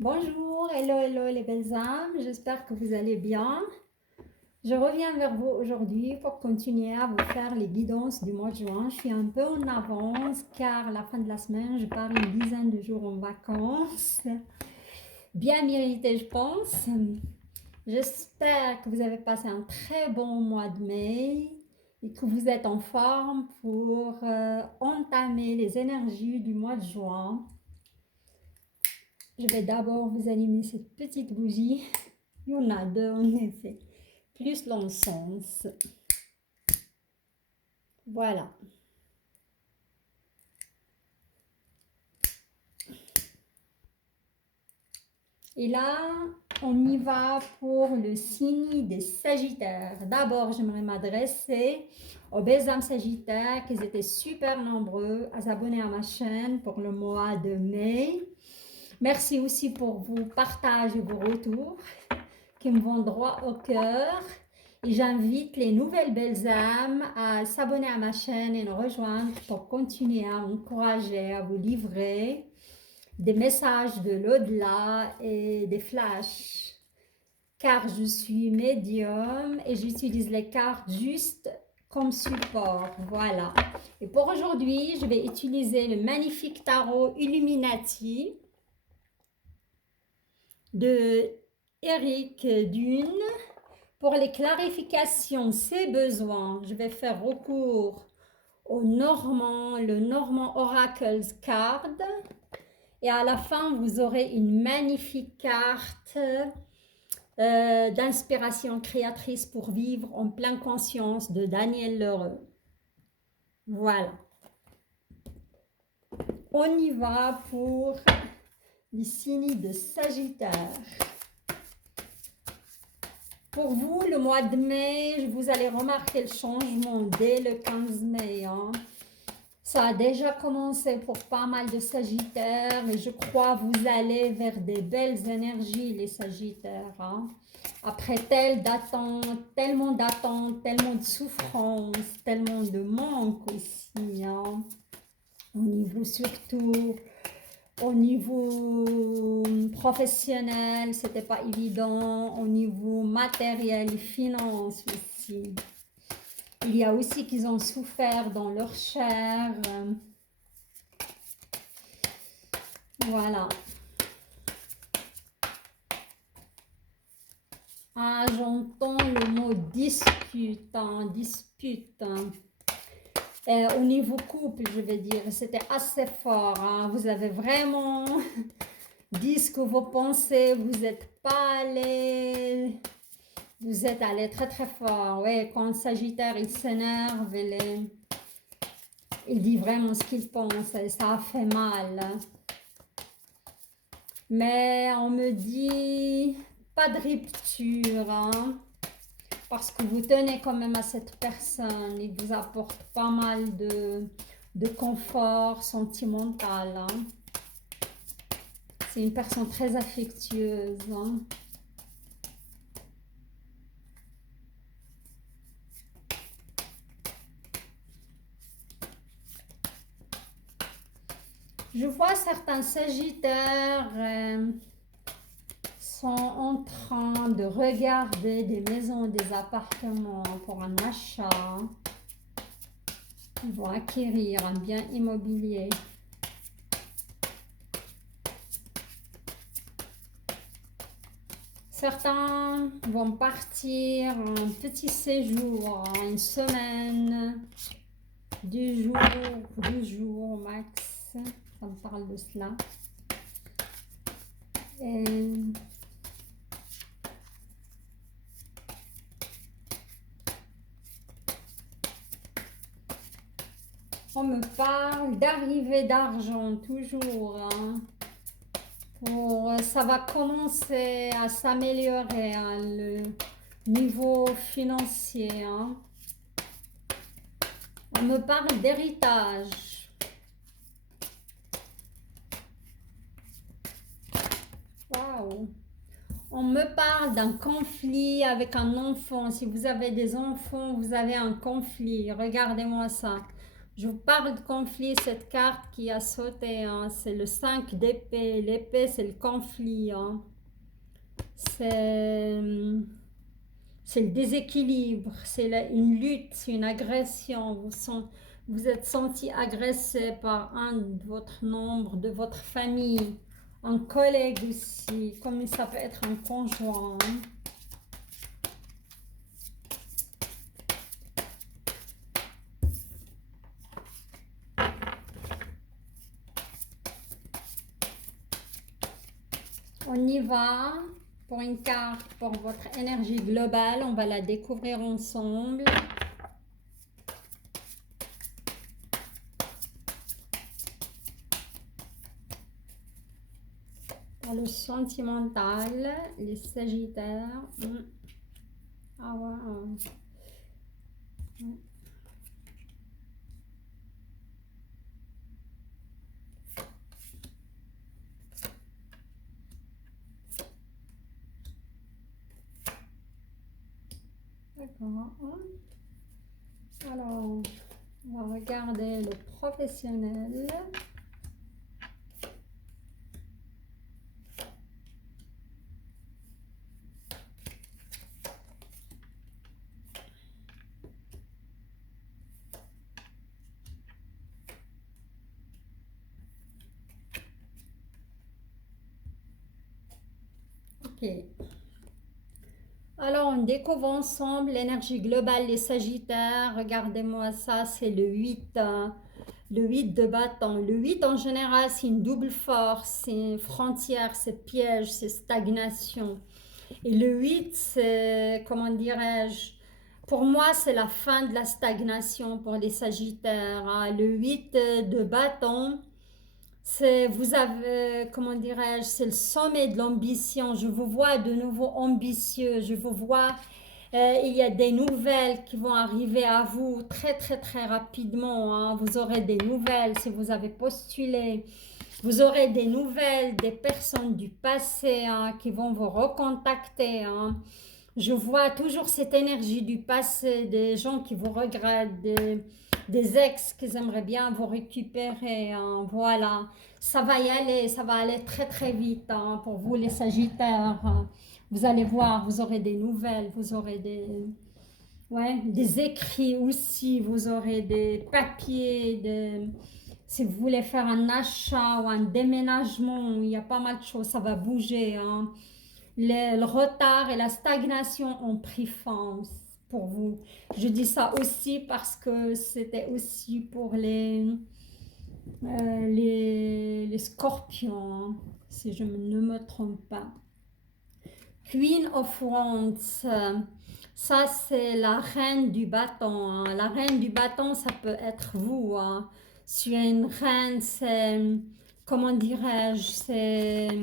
Bonjour, hello les belles âmes, j'espère que vous allez bien. Je reviens vers vous aujourd'hui pour continuer à vous faire les guidances du mois de juin. Je suis un peu en avance car à la fin de la semaine, je pars une dizaine de jours en vacances. Bien mérité, je pense. J'espère que vous avez passé un très bon mois de mai et que vous êtes en forme pour entamer les énergies du mois de juin. Je vais d'abord vous allumer cette petite bougie. Il y en a deux en effet. Plus l'encens. Voilà. Et là, on y va pour le signe des Sagittaires. D'abord, j'aimerais m'adresser aux belles âmes Sagittaires, qui étaient super nombreux à s'abonner à ma chaîne pour le mois de mai. Merci aussi pour vos partages et vos retours qui me vont droit au cœur. Et j'invite les nouvelles belles âmes à s'abonner à ma chaîne et nous rejoindre pour continuer à m'encourager, à vous livrer des messages de l'au-delà et des flashs. Car je suis médium et j'utilise les cartes juste comme support. Voilà. Et pour aujourd'hui, je vais utiliser le magnifique tarot Illuminati de Eric Dune. Pour les clarifications, ces besoins, je vais faire recours au le Normand Oracles Card. Et à la fin, vous aurez une magnifique carte d'inspiration créatrice pour vivre en pleine conscience de Daniel Leroux. Voilà. On y va pour les signes de Sagittaire. Pour vous, le mois de mai, vous allez remarquer le changement dès le 15 mai. Ça a déjà commencé pour pas mal de Sagittaires et je crois que vous allez vers des belles énergies, les Sagittaires. Après tellement d'attentes, tellement de souffrance, tellement de manque aussi. Au niveau surtout au niveau professionnel, c'était pas évident. Au niveau matériel et finance aussi. Il y a aussi qu'ils ont souffert dans leur chair. Voilà. Ah, j'entends le mot dispute. Dispute. Au niveau couple, je vais dire, c'était assez fort. Vous avez vraiment dit ce que vous pensez, vous n'êtes pas allé, vous êtes allé très très fort. Ouais, quand le Sagittaire il s'énerve, il dit vraiment ce qu'il pense et ça a fait mal. Mais on me dit pas de rupture, parce que vous tenez quand même à cette personne, il vous apporte pas mal de confort sentimental. C'est une personne très affectueuse. Je vois certains Sagittaires sont en train de regarder des maisons, des appartements pour un achat. Ils vont acquérir un bien immobilier. Certains vont partir en petit séjour, une semaine, 2 jours max. Ça me parle de cela. Et on me parle d'arrivée d'argent toujours. Ça va commencer à s'améliorer le niveau financier. On me parle d'héritage. Waouh! On me parle d'un conflit avec un enfant. Si vous avez des enfants, vous avez un conflit. Regardez-moi ça. Je vous parle de conflit, cette carte qui a sauté, hein, c'est le 5 d'épée. L'épée, c'est le conflit. Hein. C'est le déséquilibre, c'est une lutte, c'est une agression. Vous êtes senti agressé par un de votre nombre, de votre famille, un collègue aussi, comme ça peut être un conjoint. Hein. On y va pour une carte pour votre énergie globale. On va la découvrir ensemble. Pour le sentimental, les sagittaires. Ah ouais. D'accord. Alors, on va regarder le professionnel. Ok. Alors, on découvre ensemble l'énergie globale des Sagittaires. Regardez-moi ça, c'est le 8. Le 8 de bâton. Le 8 en général, c'est une double force, c'est une frontière, c'est piège, c'est stagnation. Et le 8, c'est, comment dirais-je, pour moi, c'est la fin de la stagnation pour les Sagittaires. Hein. Le 8 de bâton, vous avez, comment dirais-je, c'est le sommet de l'ambition. Je vous vois de nouveau ambitieux. Je vous vois, il y a des nouvelles qui vont arriver à vous très, très, très rapidement. Hein. Vous aurez des nouvelles si vous avez postulé. Vous aurez des nouvelles des personnes du passé hein, qui vont vous recontacter. Hein. Je vois toujours cette énergie du passé, des gens qui vous regrettent, des ex qui aimeraient bien vous récupérer. Hein. Voilà, ça va aller très très vite hein, pour vous les Sagittaires. Hein. Vous allez voir, vous aurez des nouvelles, vous aurez des écrits aussi, vous aurez des papiers, si vous voulez faire un achat ou un déménagement, il y a pas mal de choses, ça va bouger. Hein. Le retard et la stagnation ont pris fin pour vous. Je dis ça aussi parce que c'était aussi pour les scorpions, hein, si je ne me trompe pas. Queen of Wands, ça c'est la reine du bâton. Hein. La reine du bâton, ça peut être vous. Hein. Sur une reine, c'est, comment dirais-je, c'est...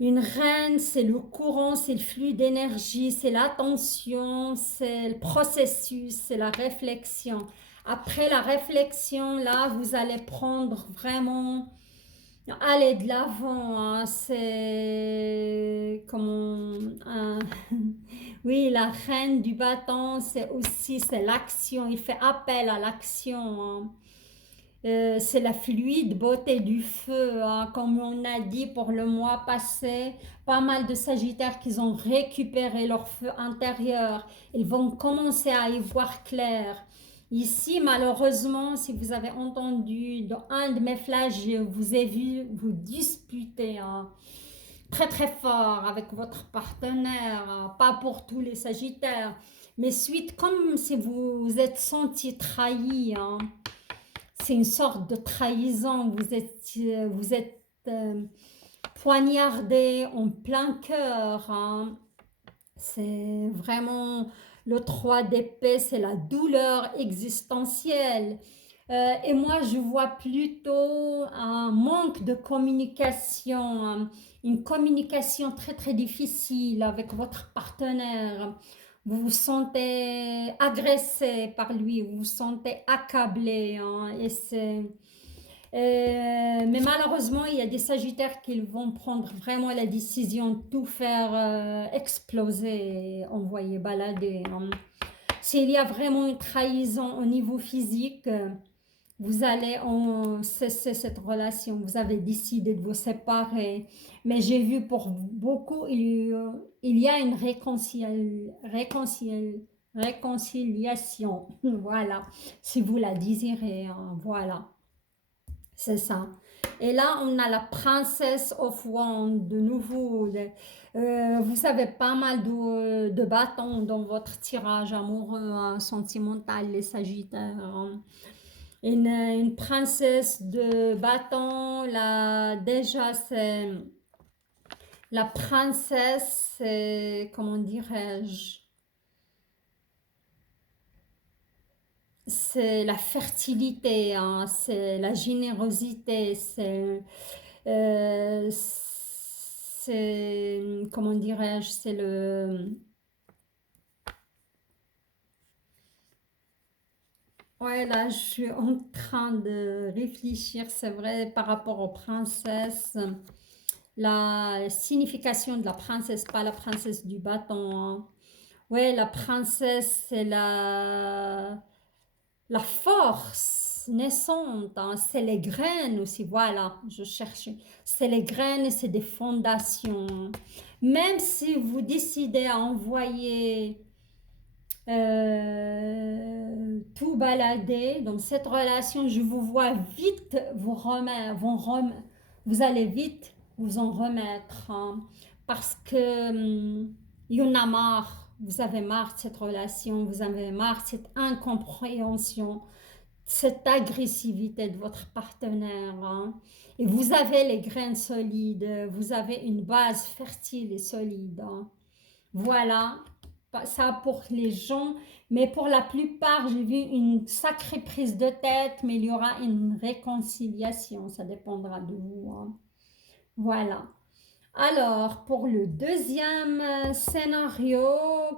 Une reine, c'est le courant, c'est le flux d'énergie, c'est l'attention, c'est le processus, c'est la réflexion. Après la réflexion, là, vous allez prendre vraiment, aller de l'avant. Hein, c'est comme oui, la reine du bâton, c'est aussi, c'est l'action. Il fait appel à l'action. Hein. C'est la fluide beauté du feu, hein. Comme on a dit pour le mois passé, pas mal de Sagittaires qui ont récupéré leur feu intérieur, ils vont commencer à y voir clair. Ici, malheureusement, si vous avez entendu dans un de mes flashs, je vous ai vu vous disputer hein, très très fort avec votre partenaire, hein. Pas pour tous les Sagittaires, mais suite comme si vous vous êtes senti trahi. Hein. C'est une sorte de trahison. Vous êtes poignardé en plein cœur. Hein. C'est vraiment le 3 d'épée, c'est la douleur existentielle. Et moi, je vois plutôt un manque de communication, hein, une communication très très difficile avec votre partenaire. Vous vous sentez agressé par lui, vous vous sentez accablé. Hein, mais malheureusement, il y a des Sagittaires qui vont prendre vraiment la décision de tout faire exploser et envoyer balader. Hein. S'il y a vraiment une trahison au niveau physique, vous allez en cesser cette relation. Vous avez décidé de vous séparer. Mais j'ai vu pour beaucoup, il y a une réconciliation. Voilà, si vous la désirez, hein, voilà, c'est ça. Et là, on a la princesse of Wands, de nouveau. Vous avez pas mal de bâtons dans votre tirage amoureux, hein, sentimental, les Sagittaires, hein. Une princesse de bâton, là, déjà, c'est la princesse, c'est, comment dirais-je, c'est la fertilité, hein, c'est la générosité, comment dirais-je, c'est le... Ouais, là, je suis en train de réfléchir, c'est vrai, par rapport aux princesses. La signification de la princesse, pas la princesse du bâton, hein. Ouais, la princesse, c'est la force naissante, hein. C'est les graines aussi, voilà, je cherchais. C'est les graines et c'est des fondations. Même si vous décidez à envoyer tout balader dans cette relation, je vous vois vite vous allez vite vous en remettre, hein, parce que il y en a marre, vous avez marre de cette relation, vous avez marre de cette incompréhension, cette agressivité de votre partenaire, hein. Et vous avez les graines solides, vous avez une base fertile et solide, hein. Voilà, ça pour les gens, mais pour la plupart, j'ai vu une sacrée prise de tête, mais il y aura une réconciliation, ça dépendra de vous, hein. Voilà. Alors, pour le deuxième scénario,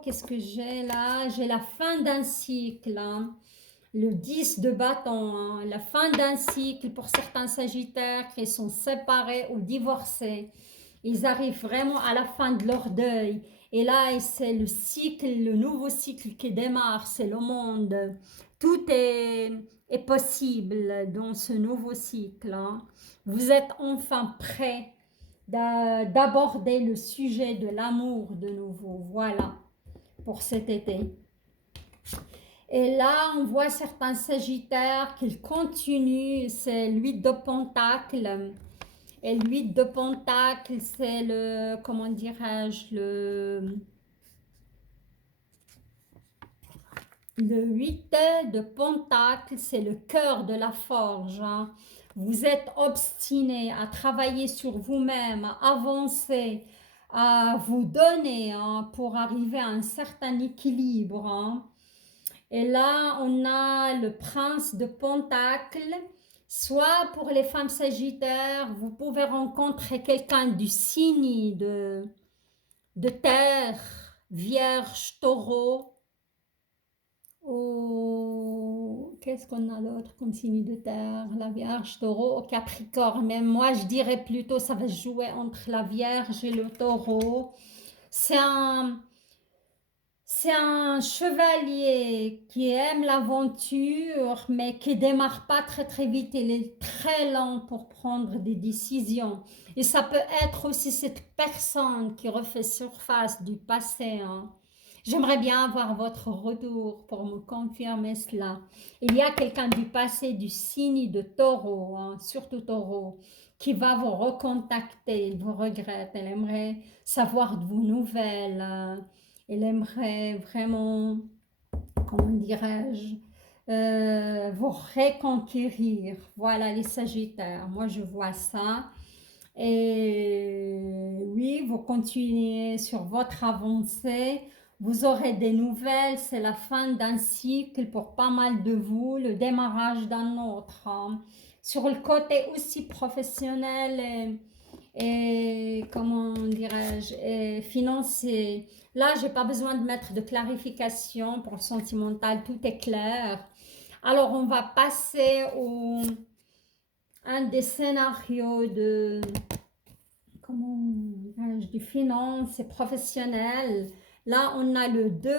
qu'est-ce que j'ai là? J'ai la fin d'un cycle, hein. Le 10 de bâton, hein. La fin d'un cycle pour certains sagittaires qui sont séparés ou divorcés. Ils arrivent vraiment à la fin de leur deuil. Et là, c'est le cycle, le nouveau cycle qui démarre, c'est le monde. Tout est possible dans ce nouveau cycle, hein. Vous êtes enfin prêt d'aborder le sujet de l'amour de nouveau. Voilà, pour cet été. Et là, on voit certains sagittaires qui continuent, c'est l'huile de pentacle. Et l'huile de pentacle, c'est le, comment dirais-je, le 8 de pentacle, c'est le cœur de la forge, hein. Vous êtes obstiné à travailler sur vous-même, à avancer, à vous donner, hein, pour arriver à un certain équilibre, hein. Et là, on a le prince de pentacle. Soit pour les femmes sagittaires, vous pouvez rencontrer quelqu'un du signe de terre, vierge, taureau, ou qu'est-ce qu'on a d'autre comme signe de terre? La vierge, taureau, capricorne. Mais moi, je dirais plutôt ça va se jouer entre la vierge et le taureau. C'est un, C'est un chevalier qui aime l'aventure, mais qui démarre pas très très vite. Il est très lent pour prendre des décisions. Et ça peut être aussi cette personne qui refait surface du passé, hein. J'aimerais bien avoir votre retour pour me confirmer cela. Il y a quelqu'un du passé, du signe de taureau, hein, surtout taureau, qui va vous recontacter. Il vous regrette. Elle aimerait savoir de vos nouvelles, elle aimerait vraiment, comment dirais-je, vous reconquérir. Voilà les Sagittaires, moi je vois ça. Et oui, vous continuez sur votre avancée. Vous aurez des nouvelles, c'est la fin d'un cycle pour pas mal de vous, le démarrage d'un autre, hein. Sur le côté aussi professionnel et comment dirais-je, et financier. Là, j'ai pas besoin de mettre de clarification pour le sentimental, tout est clair. Alors, on va passer au un des scénarios de comment dirais-je, du finance et professionnel. Là, on a le 2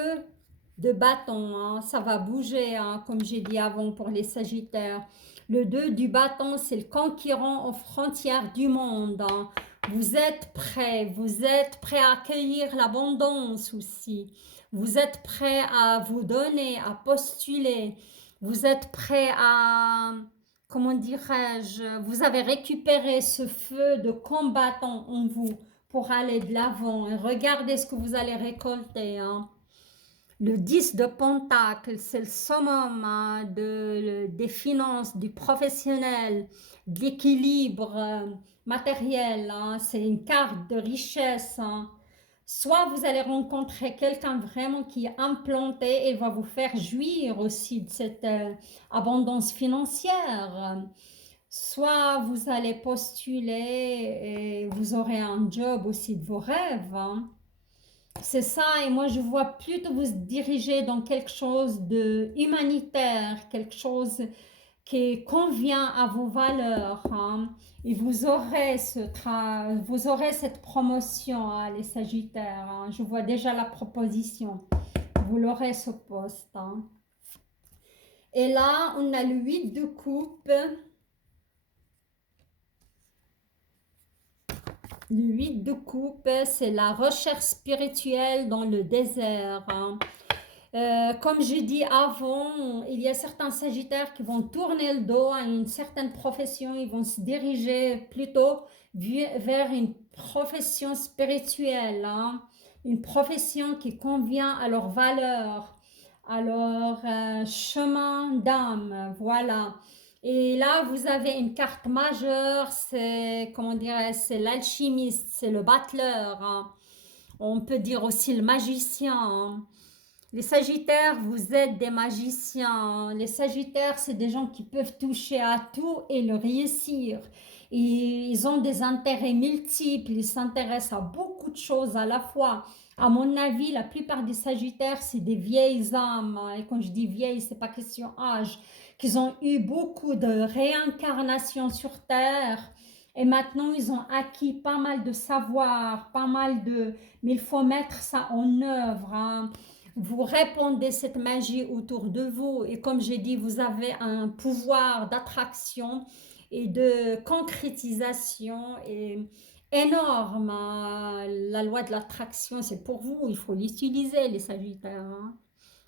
de bâton, hein. Ça va bouger, hein, comme j'ai dit avant pour les Sagittaires. Le 2 du bâton, c'est le conquérant aux frontières du monde, hein. Vous êtes prêt à accueillir l'abondance aussi. Vous êtes prêt à vous donner, à postuler. Vous êtes prêt à, comment dirais-je, vous avez récupéré ce feu de combattant en vous pour aller de l'avant. Et regardez ce que vous allez récolter, hein. Le 10 de Pentacle, c'est le summum, hein, des finances, du professionnel, de l'équilibre matériel, hein. C'est une carte de richesse, hein. Soit vous allez rencontrer quelqu'un vraiment qui est implanté et va vous faire jouir aussi de cette abondance financière. Soit vous allez postuler et vous aurez un job aussi de vos rêves, hein. C'est ça, et moi je vois plutôt vous diriger dans quelque chose de humanitaire, quelque chose qui convient à vos valeurs, hein. Et vous aurez cette promotion, hein, les Sagittaires, hein. Je vois déjà la proposition. Vous l'aurez ce poste, hein. Et là, on a le 8 de coupe. Le 8 de coupe, c'est la recherche spirituelle dans le désert, hein. Comme j'ai dit avant, il y a certains Sagittaires qui vont tourner le dos à une certaine profession, ils vont se diriger plutôt vers une profession spirituelle, hein. Une profession qui convient à leurs valeurs, à leur chemin d'âme, voilà. Et là, vous avez une carte majeure, c'est, comment dirais, c'est l'alchimiste, c'est le battleur, hein. On peut dire aussi le magicien, hein. Les Sagittaires, vous êtes des magiciens. Les Sagittaires, c'est des gens qui peuvent toucher à tout et le réussir. Et ils ont des intérêts multiples, ils s'intéressent à beaucoup de choses à la fois. À mon avis, la plupart des Sagittaires, c'est des vieilles âmes. Et quand je dis vieilles, c'est pas question âge. Qu'ils ont eu beaucoup de réincarnations sur Terre. Et maintenant, ils ont acquis pas mal de savoir, pas mal de... Mais il faut mettre ça en œuvre, hein. Vous répandez cette magie autour de vous et comme j'ai dit, vous avez un pouvoir d'attraction et de concrétisation énorme, hein. La loi de l'attraction, c'est pour vous, il faut l'utiliser, les Sagittaires, hein.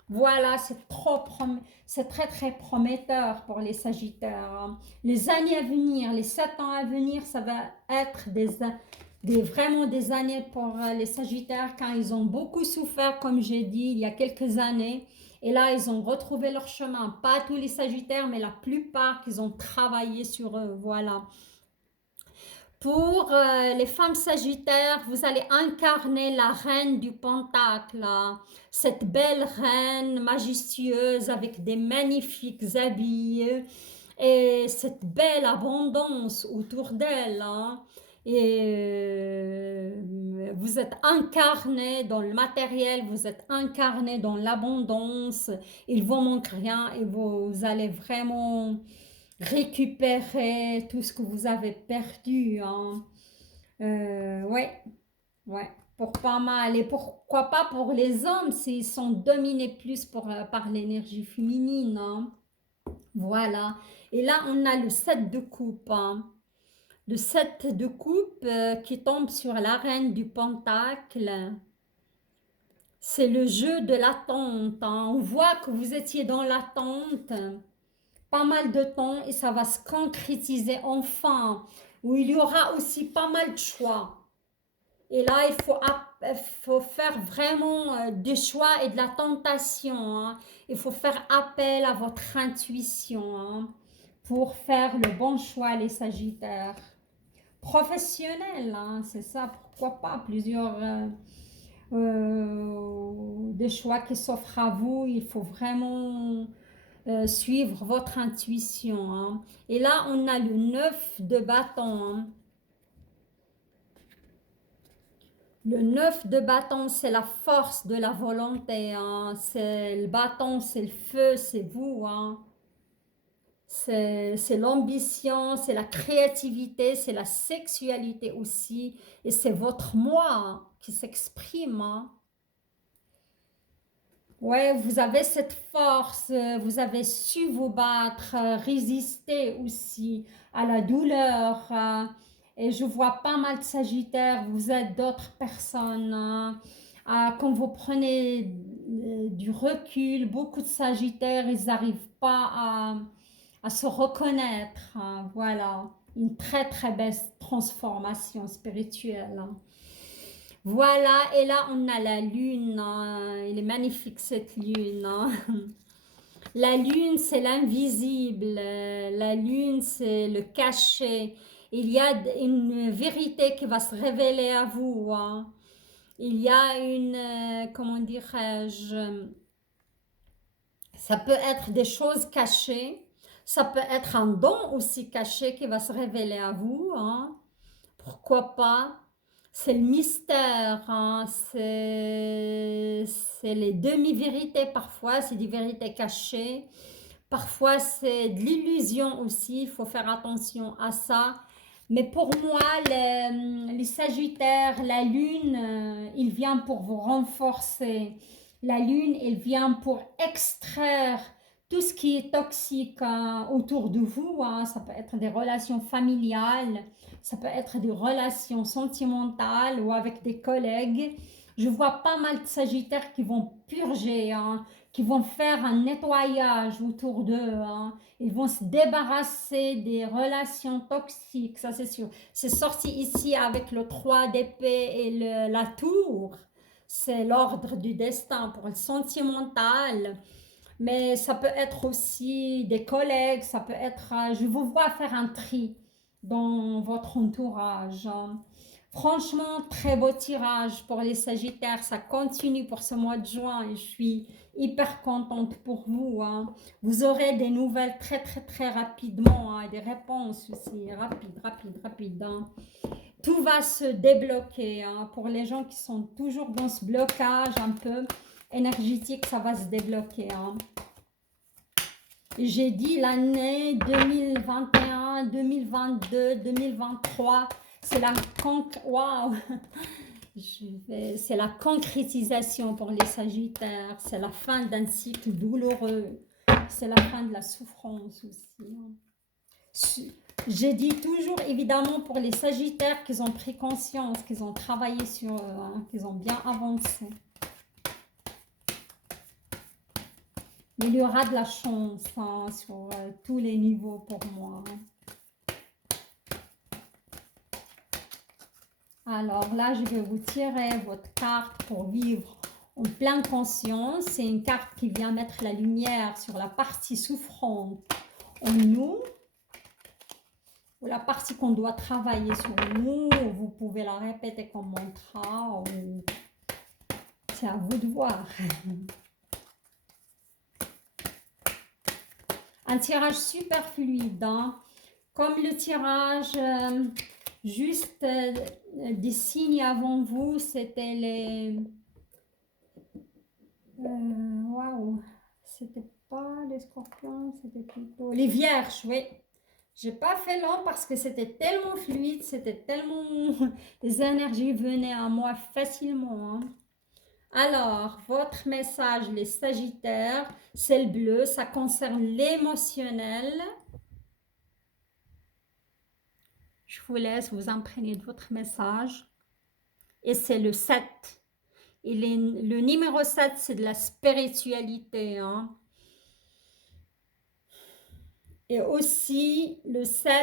Voilà, c'est très très prometteur pour les Sagittaires, hein. Les années à venir, les 7 ans à venir, ça va être vraiment des années pour les Sagittaires quand ils ont beaucoup souffert, comme j'ai dit, il y a quelques années. Et là, ils ont retrouvé leur chemin. Pas tous les Sagittaires, mais la plupart qu'ils ont travaillé sur eux. Voilà. Pour les femmes Sagittaires, vous allez incarner la reine du Pentacle, hein. Cette belle reine majestueuse avec des magnifiques habits et cette belle abondance autour d'elle, hein. Et vous êtes incarné dans le matériel, vous êtes incarné dans l'abondance, il vous manque rien et vous allez vraiment récupérer tout ce que vous avez perdu, hein. Ouais, ouais, pour pas mal. Et pourquoi pas pour les hommes s'ils sont dominés plus par l'énergie féminine, hein. Voilà. Et là, on a le 7 de coupe, hein. Le 7 de coupe qui tombe sur la reine du pentacle. C'est le jeu de l'attente, hein. On voit que vous étiez dans l'attente pas mal de temps et ça va se concrétiser enfin, où il y aura aussi pas mal de choix. Et là, il faut faire vraiment des choix et de la tentation, hein. Il faut faire appel à votre intuition, hein, pour faire le bon choix, les Sagittaires. Professionnel, hein, c'est ça, pourquoi pas, plusieurs des choix qui s'offrent à vous. Il faut vraiment suivre votre intuition, hein. Et là, on a le 9 de bâton, hein. Le 9 de bâton, c'est la force de la volonté, hein. C'est le bâton, c'est le feu, c'est vous, hein. C'est l'ambition, c'est la créativité, c'est la sexualité aussi. Et c'est votre moi, hein, qui s'exprime, hein. Ouais, vous avez cette force, vous avez su vous battre, résister aussi à la douleur. Et je vois pas mal de Sagittaires, vous êtes d'autres personnes. Quand vous prenez du recul, beaucoup de Sagittaires, ils n'arrivent pas à se reconnaître. Voilà, une très très belle transformation spirituelle. Voilà, et là on a la lune, elle est magnifique cette lune. La lune c'est l'invisible, la lune c'est le caché. Il y a une vérité qui va se révéler à vous. Il y a une, comment dirais-je, ça peut être des choses cachées, ça peut être un don aussi caché qui va se révéler à vous. Pourquoi pas? C'est le mystère, c'est les demi-vérités parfois, c'est des vérités cachées. Parfois, c'est de l'illusion aussi, il faut faire attention à ça. Mais pour moi, les Sagittaires, la Lune, il vient pour vous renforcer. La Lune, il vient pour extraire tout ce qui est toxique autour de vous. Ça peut être des relations familiales, ça peut être des relations sentimentales ou avec des collègues. Je vois pas mal de Sagittaires qui vont purger, qui vont faire un nettoyage autour d'eux. Ils vont se débarrasser des relations toxiques, ça c'est sûr. C'est sorti ici avec le 3 d'épée et la tour. C'est l'ordre du destin pour le sentimental. Mais ça peut être aussi des collègues, ça peut être... je vous vois faire un tri dans votre entourage. Franchement, très beau tirage pour les Sagittaires. Ça continue pour ce mois de juin et je suis hyper contente pour vous. Vous aurez des nouvelles très très très rapidement, des réponses aussi rapides. Tout va se débloquer. Pour les gens qui sont toujours dans ce blocage un peu énergétique, ça va se débloquer. J'ai dit l'année 2021, 2022, 2023, c'est la waouh, c'est la concrétisation pour les Sagittaires, c'est la fin d'un cycle douloureux, c'est la fin de la souffrance aussi. J'ai dit toujours évidemment pour les Sagittaires qu'ils ont pris conscience, qu'ils ont travaillé sur eux, qu'ils ont bien avancé. Mais il y aura de la chance sur tous les niveaux pour moi. Alors là, je vais vous tirer votre carte pour vivre en pleine conscience. C'est une carte qui vient mettre la lumière sur la partie souffrante en nous, ou la partie qu'on doit travailler sur nous. Vous pouvez la répéter comme mantra, ou c'est à vous de voir. Un tirage super fluide, comme le tirage juste des signes avant vous, c'était les... Waouh, c'était pas les scorpions, c'était plutôt les vierges, oui. J'ai pas fait long parce que c'était tellement fluide, c'était tellement... Les énergies venaient à moi facilement. Alors, votre message, les Sagittaires, c'est le bleu, ça concerne l'émotionnel. Je vous laisse vous imprégner de votre message. Et c'est le 7. Le numéro 7, c'est de la spiritualité. Et aussi, le 7,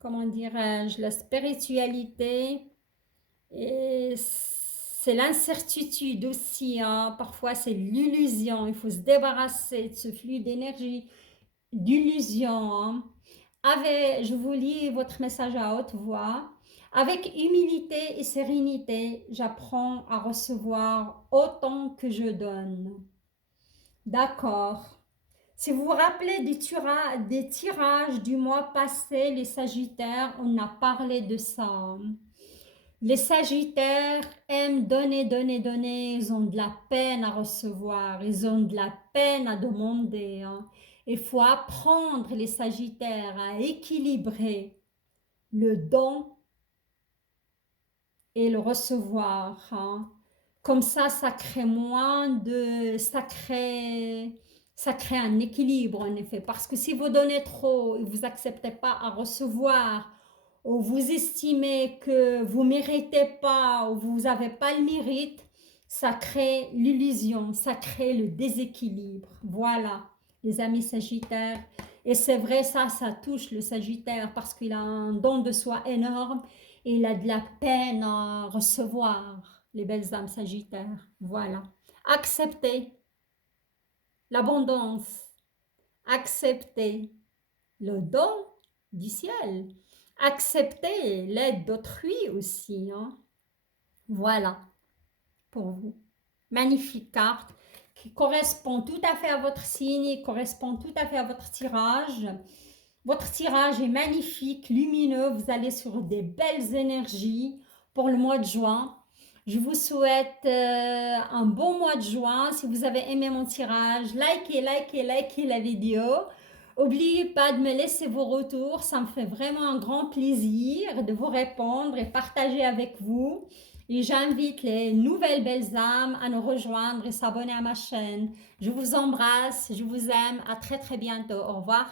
comment dirais-je, la spiritualité, c'est l'incertitude aussi. Parfois, c'est l'illusion. Il faut se débarrasser de ce flux d'énergie, d'illusion. Je vous lis votre message à haute voix. Avec humilité et sérénité, j'apprends à recevoir autant que je donne. D'accord. Si vous vous rappelez des tirages du mois passé, les Sagittaires, on a parlé de ça. Les Sagittaires aiment donner, donner, donner. Ils ont de la peine à recevoir. Ils ont de la peine à demander. Il faut apprendre, les Sagittaires, à équilibrer le don et le recevoir. Comme ça crée moins de... ça crée un équilibre en effet. Parce que si vous donnez trop et vous n'acceptez pas à recevoir, ou vous estimez que vous ne méritez pas, ou vous n'avez pas le mérite, ça crée l'illusion, ça crée le déséquilibre. Voilà, les amis Sagittaires. Et c'est vrai, ça touche le Sagittaire parce qu'il a un don de soi énorme et il a de la peine à recevoir les belles âmes Sagittaires. Voilà. Acceptez l'abondance, acceptez le don du ciel, acceptez l'aide d'autrui aussi. Hein. Voilà pour vous. Magnifique carte qui correspond tout à fait à votre signe, correspond tout à fait à votre tirage. Votre tirage est magnifique, lumineux. Vous allez sur des belles énergies pour le mois de juin. Je vous souhaite un bon mois de juin. Si vous avez aimé mon tirage, likez la vidéo. N'oubliez pas de me laisser vos retours. Ça me fait vraiment un grand plaisir de vous répondre et partager avec vous. Et j'invite les nouvelles belles âmes à nous rejoindre et s'abonner à ma chaîne. Je vous embrasse, je vous aime. À très bientôt. Au revoir.